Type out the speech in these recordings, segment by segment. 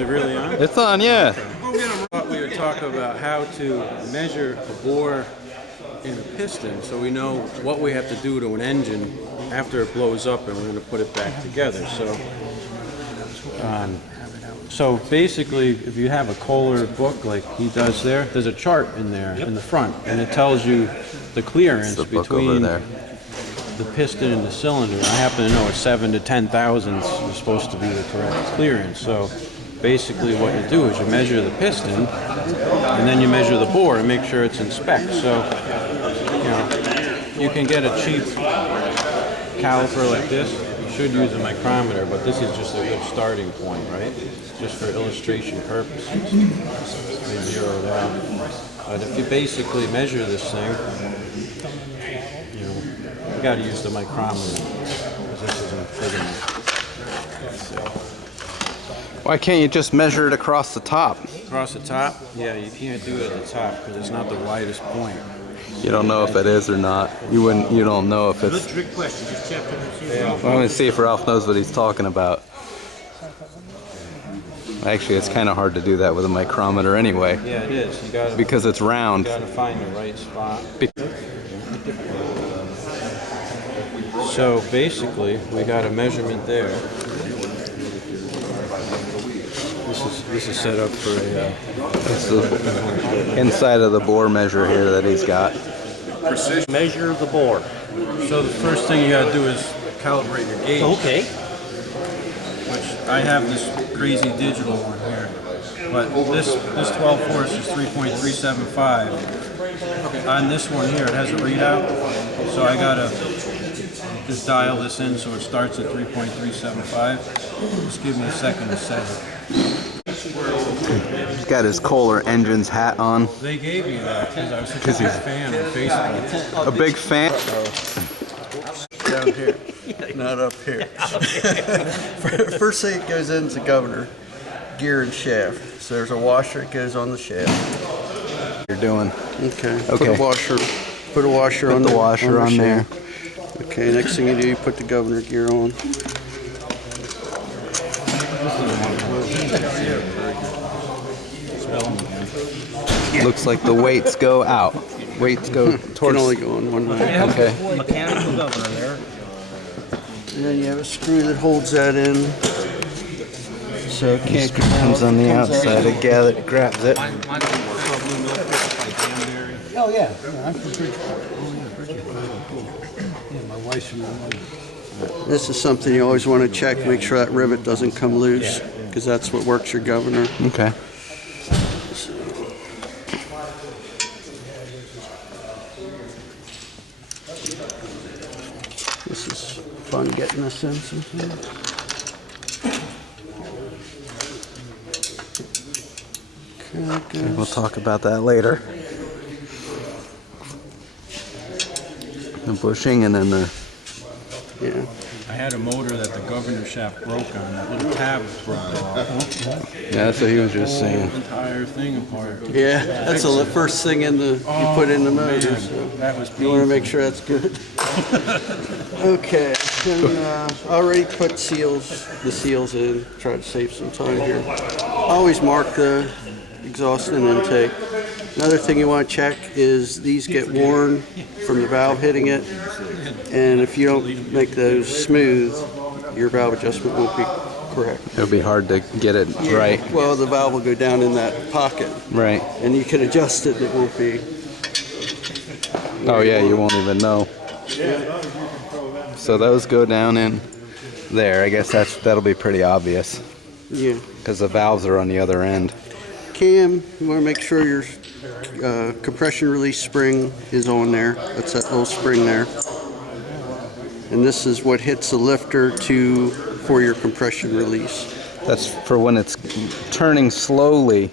it really on? It's on, yeah. We were talking about how to measure a bore in a piston so we know what we have to do to an engine after it blows up and we're going to put it back together. So basically, if you have a Kohler book like he does there, there's a chart in there in the front, and it tells you the clearance between the piston and the cylinder. I happen to know it's 7 to 10 thousandths is supposed to be the correct clearance. So basically what you do is you measure the piston and then you measure the bore and make sure it's in spec. So, you know, you can get a cheap caliper like this. You should use a micrometer, but this is just a good starting point, right? Just for illustration purposes. They zero it out. But if you basically measure this thing, you know, you got to use the micrometer because this isn't big enough. Why can't you just measure it across the top? Across the top? Yeah, you can't do it at the top because it's not the widest point. You don't know if it is or not. You don't know if it's... Good trick question. Just check it. I'm going to see if Ralph knows what he's talking about. Actually, it's kind of hard to do that with a micrometer anyway. Yeah, it is. You gotta, because it's round. You got to find the right spot. So basically, we got a measurement there. This is set up for a... This is the inside of the bore measure here that he's got. Precision. Measure the bore. So the first thing you got to do is calibrate your gauge. Okay. Which I have this crazy digital one here, but this 12 force is 3.375. On this one here, it has a readout, so I gotta just dial this in so it starts at 3.375. Just give me a second to set it. He's got his Kohler Engines hat on. They gave me that because I was such a big fan on Facebook. A big fan? Down here, not up here. First thing that goes in is the governor, gear and shaft. So there's a washer that goes on the shaft. You're doing. Okay. Okay. Put a washer on the washer on there. Okay. Next thing you do, you put the governor gear on. Looks like the weights go out. Weights go towards... Can only go on one way. Okay. Mechanical governor there. And then you have a screw that holds that in. So it can't come Comes out. on the outside. It grabs it. Oh yeah. I'm from Bridgeport. Yeah, my wife's from This is something you always want to check. Make sure that rivet doesn't come loose, because that's what works your governor. Okay. This is fun getting this in sometimes. Okay, We'll talk about that later. The bushing and then the... yeah. I had a motor that the governor shaft broke on. That little tab broke off. Yeah, that's what he was just saying. The entire thing apart. Yeah, that's the first thing you put in the motor. Man, So that was you want to painful. make sure that's good. Okay, then I already put the seals in. Try to save some time here. I always mark the exhaust and intake. Another thing you want to check is these get worn from the valve hitting it, and if you don't make those smooth, your valve adjustment won't be correct. It'll be hard to get it right. Well, the valve will go down in that pocket, Right. and you can adjust it, and it won't be. Oh yeah, you won't even know. So those go down in there. I guess that'll be pretty obvious Yeah. because the valves are on the other end. Cam, you want to make sure your compression release spring is on there. That's that little spring there. And this is what hits the lifter for your compression release. That's for when it's turning slowly.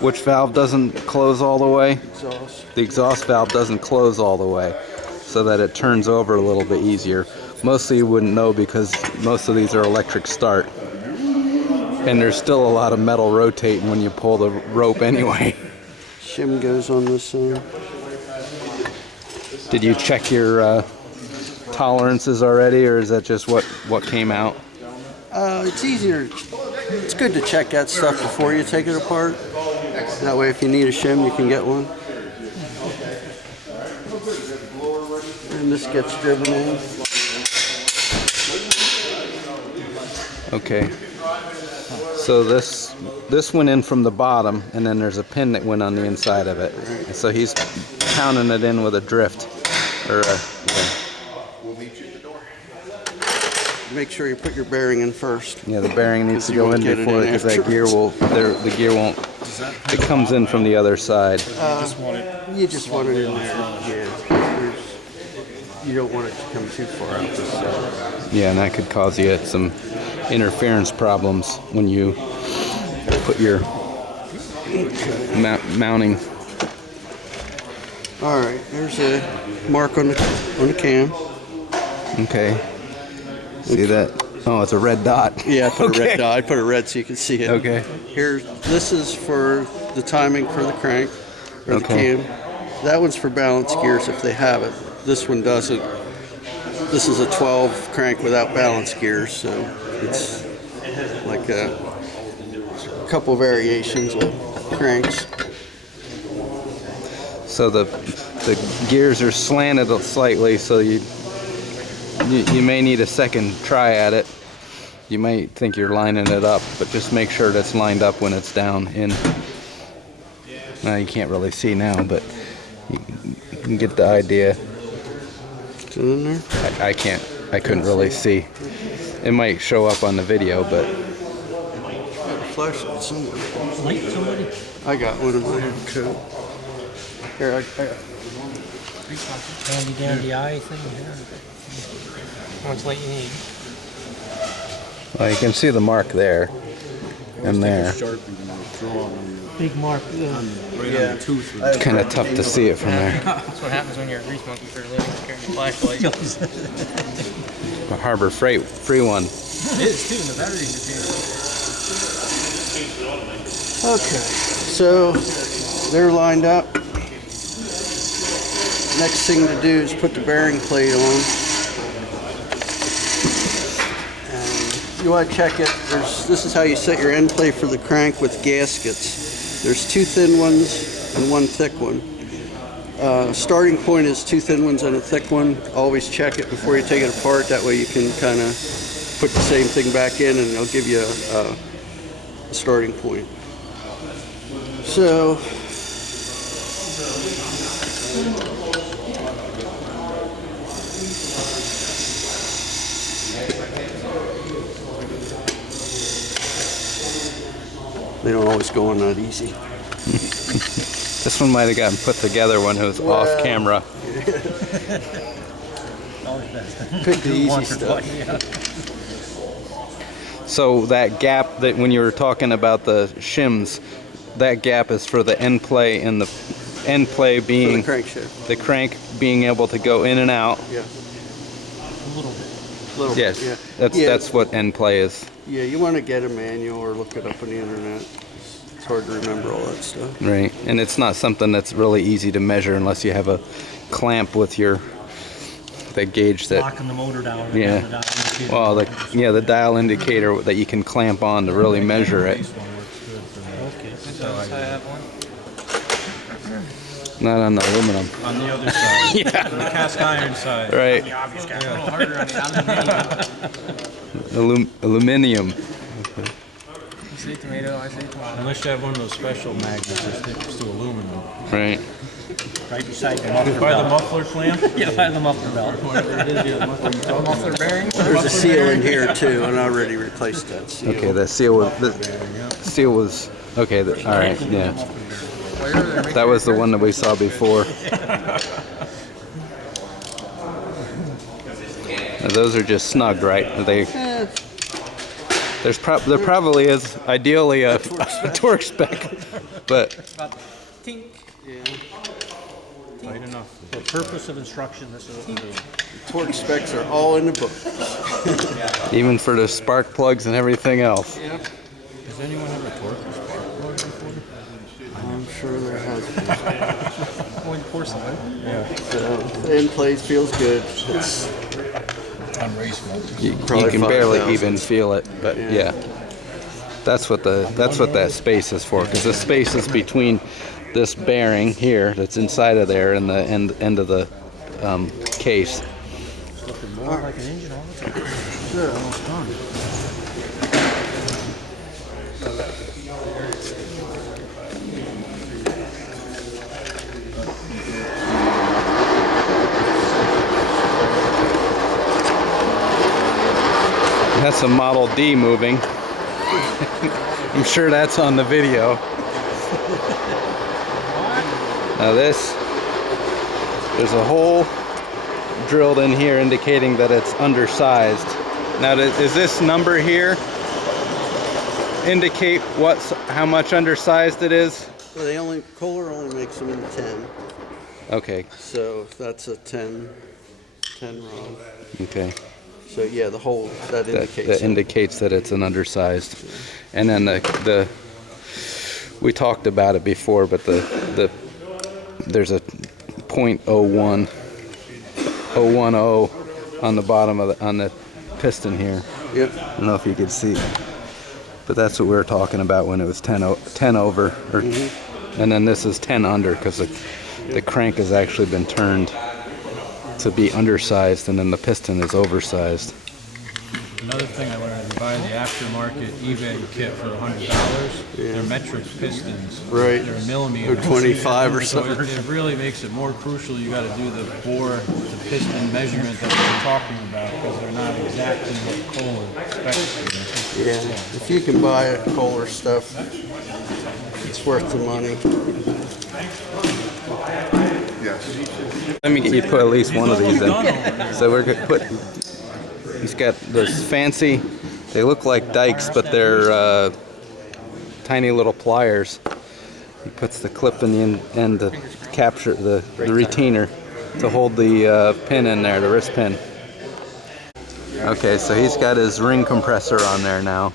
Which valve doesn't close all the way? Exhaust. The exhaust valve doesn't close all the way, so that it turns over a little bit easier. Mostly you wouldn't know because most of these are electric start. And there's still a lot of metal rotating when you pull the rope anyway. Shim goes on this side. Did you check your tolerances already, or is that just what came out? It's easier It's good to check that stuff before you take it apart. That way if you need a shim, you can get one. And this gets driven in. Okay. So this went in from the bottom, and then there's a pin that went on the inside of it. And so he's pounding it in with a drift. Or a, Make sure you put your bearing in first. yeah, the bearing needs to You go won't in get it before, in because that gear will, the gear won't, it comes in from the other side. You just want it in there. Yeah. You don't want it to come too far out this side. Yeah, and that could cause you some interference problems when you put your mounting. All right, there's a mark on the cam. Okay. See that? Oh, it's a red dot. Yeah, I put a Okay. red dot. I put a red so you can see it. Okay. Here, this is for the timing for the crank or the Okay. cam. That one's for balance gears if they have it. This one doesn't. This is a 12 crank without balance gears, so it's like a couple variations of cranks. So the gears are slanted slightly, so you may need a second try at it. You might think you're lining it up, but just make sure that's lined up when it's down in. Now you can't really see now, but you can get the idea. Is it in there? I couldn't really see. It might show up on the video, but Got a flashlight somewhere. I got one in my coat. Here, I got. Handy dandy eye thing here. How much light you need? well, you can see the mark there and there. Big mark. Yeah. It's kind of tough to see it from there. That's what happens when you're a grease monkey for a living, carrying a flashlight. A Harbor Freight free one. It is too, the batteries are Okay, so they're lined up. Next thing to do is put the bearing plate on. And you want to check it. This is how you set your end plate for the crank with gaskets. There's two thin ones and one thick one. Starting point is two thin ones and a thick one. Always check it before you take it apart. That way you can kind of put the same thing back in and it'll give you a starting point. So they don't always go on that easy. This one might have gotten put together when it was off camera. Pick the easy stuff. So that gap that when you were talking about the shims, that gap is for the end play, and the end play For being the crankshaft. the crank being able to go in and out. Yeah. a little bit. Little Yes, bit, yeah. that's what end play is. Yeah, you want to get a manual or look it up on the internet. It's hard to remember all that stuff. Right, and it's not something that's really easy to measure unless you have a clamp with the gauge that. Locking the motor down. Yeah. down the dial indicator. Well, the dial indicator that you can clamp on to really measure it. Okay, so I have one. Not on the aluminum. On the other side. Yeah. On the cast iron side. Right. The obvious guy. A little harder on the aluminium. Aluminium. You say tomato, I say tomato. Unless you have one of those special magnets that sticks to aluminum. Right. Right beside the muffler By the belt. muffler clamp? Yeah, by the muffler belt. Whatever it is, yeah, muffler bearing. There's a seal in here too, and I already replaced that seal. Okay, the seal was okay. All right, yeah. That was the one that we saw before. Now, those are just snug, right? There probably is ideally a torque spec, but Tink. Tight enough. For purpose of instruction, this is what we do. Torque specs are all in the book. even for the spark plugs and everything else. Has anyone ever torqued a spark plug before? I'm sure there has been. Going porcelain. So, the end plate feels good. It's You Probably can barely 5,000. even feel it, but Yeah. yeah. That's what that space is for, because the space is between this bearing here that's inside of there and the end of the case. Looking more like an engine all the time. Sure. Almost done. That's a Model D moving. I'm sure that's on the video. Now there's a hole drilled in here indicating that it's undersized. Now does this number here indicate how much undersized it is? Well, Kohler only makes them in 10. Okay. So that's a 10 rod. Okay. So yeah, the hole that indicates That indicates that it's an undersized. And then we talked about it before, but there's a .010 on the bottom on the piston here. Yep. I don't know if you could see, but that's what we were talking about when it was 10 over, and then this is 10 under because the crank has actually been turned to be undersized, and then the piston is oversized. Another thing I learned, if you buy the aftermarket eBay kit for $100, they're metric pistons. Right. They're millimeters. Or 25 or So something. it really makes it more crucial. You got to do the piston measurement that we're talking about, because they're not exactly what Kohler expects. Yeah. If you can buy Kohler stuff, it's worth the money. Let me get you to put at least one of these in. So we're gonna put. He's got this fancy. They look like dikes, but they're tiny little pliers. He puts the clip in the end to capture the retainer to hold the pin in there, the wrist pin. Okay, so he's got his ring compressor on there now.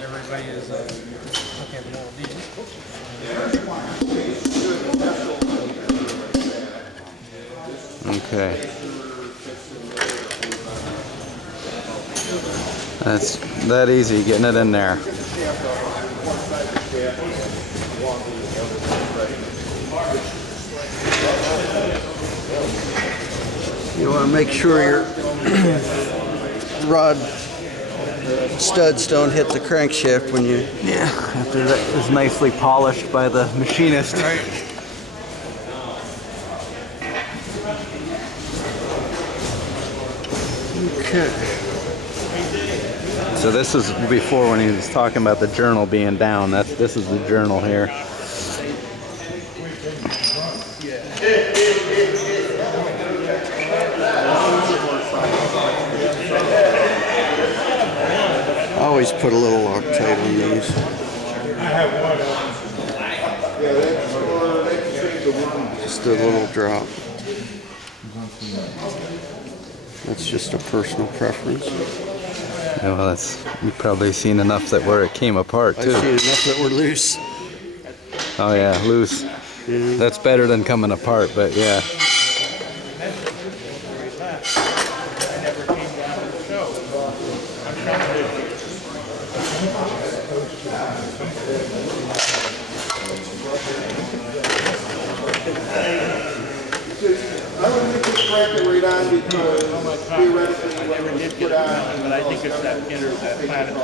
Everybody is looking at more of these. Okay. That's that easy, getting it in there. You want to make sure your rod studs don't hit the crankshaft when you... Yeah, after that is nicely polished by the machinist. Right. Okay. So this is before when he was talking about the journal being down. This is the journal here. I always put a little Loctite on these. Just a little drop. That's just a personal preference. Yeah, well, you've probably seen enough that where it came apart I've too. seen enough that were loose. Oh yeah, loose. Yeah. That's better than coming apart, but yeah. I would make this bracket right on because theoretically when it's put on, but I think it's that inner, that planet.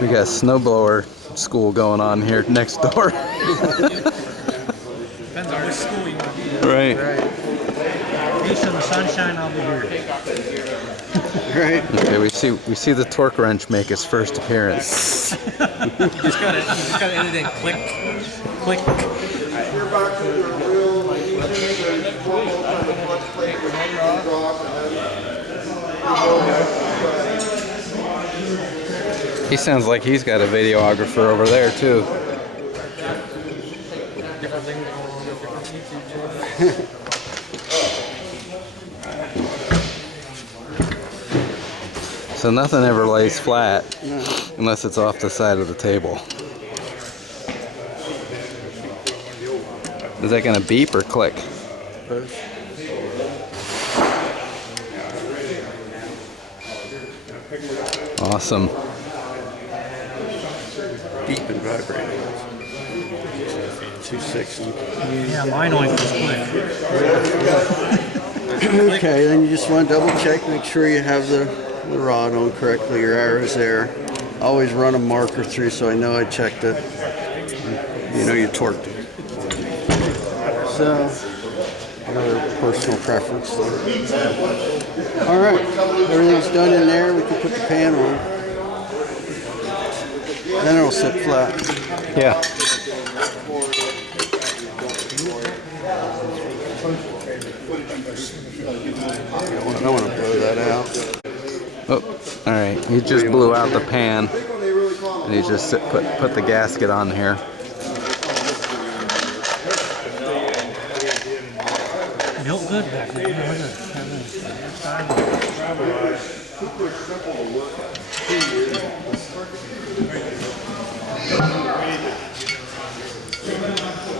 We got snowblower school going on here next door. Depends on which school you want to be in. Right. Peace in the sunshine, I'll be here. Right? Okay, we see the torque wrench make its first appearance. You just gotta edit it. Click, click. Gearboxes are real easy. There's one bolt on the clutch plate which comes off and then He sounds like he's got a videographer over there too. Different things going on, different YouTube channels. So nothing ever lays flat unless it's off the side of the table. Is that gonna beep or click? Awesome. beep and vibrating. 260. Yeah, mine only goes quick. Okay, then you just want to double check, make sure you have the rod on correctly, your arrow's there. Always run a marker through so I know I checked it. You know you torqued it. So, another personal preference there. All right, everything's done in there. We can put the pan on. Then it'll sit flat. Yeah. I don't want to blow that out. Oh, all right. He just blew out the pan, and he just put the gasket on here. Built good back there.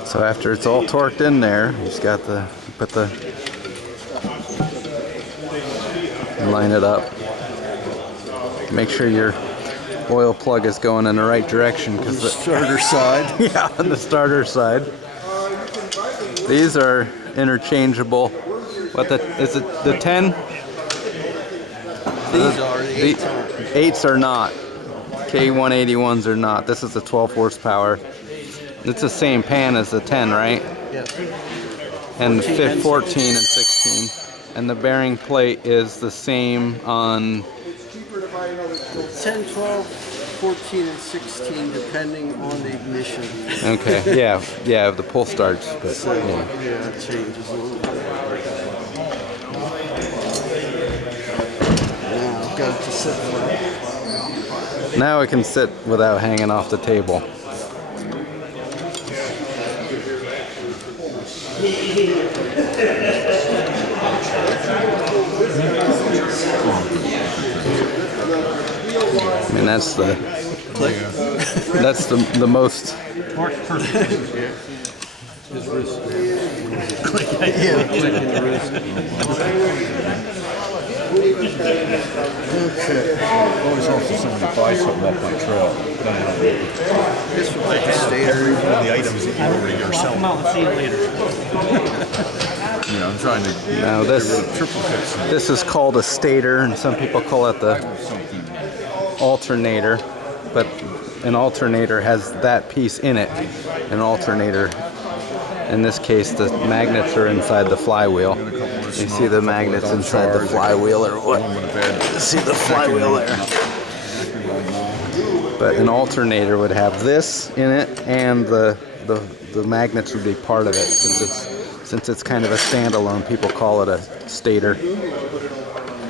So after it's all torqued in there, you just got line it up. Make sure your oil plug is going in the right direction, because the Starter side. yeah, on the starter side. These are interchangeable. What is it? The 10? These are the 8 8s are not. K181s are not. This is the 12 horsepower. It's the same pan as the 10, right? Yes. And the 14 and 16. And the bearing plate is the same on 10, 12, 14, and 16, depending on the ignition. okay, yeah, the pull starts, but So, yeah. yeah, it changes a little bit. Now, I've got it to sit flat. Now it can sit without hanging off the table. I mean, that's the most. Torque perfect. His wrist. Always helps if somebody buys something off my trail. This was like a Stator. The items that you order I'll yourself. come out and see you later. You know, I'm trying to Now this triple fix it. this is called a stator, and some people call it the alternator. But an alternator has that piece in it. An alternator, in this case, the magnets are inside the flywheel. You see the magnets inside the flywheel, or what? You see the flywheel there. But an alternator would have this in it, and the magnets would be part of it. Since it's kind of a standalone, people call it a stator.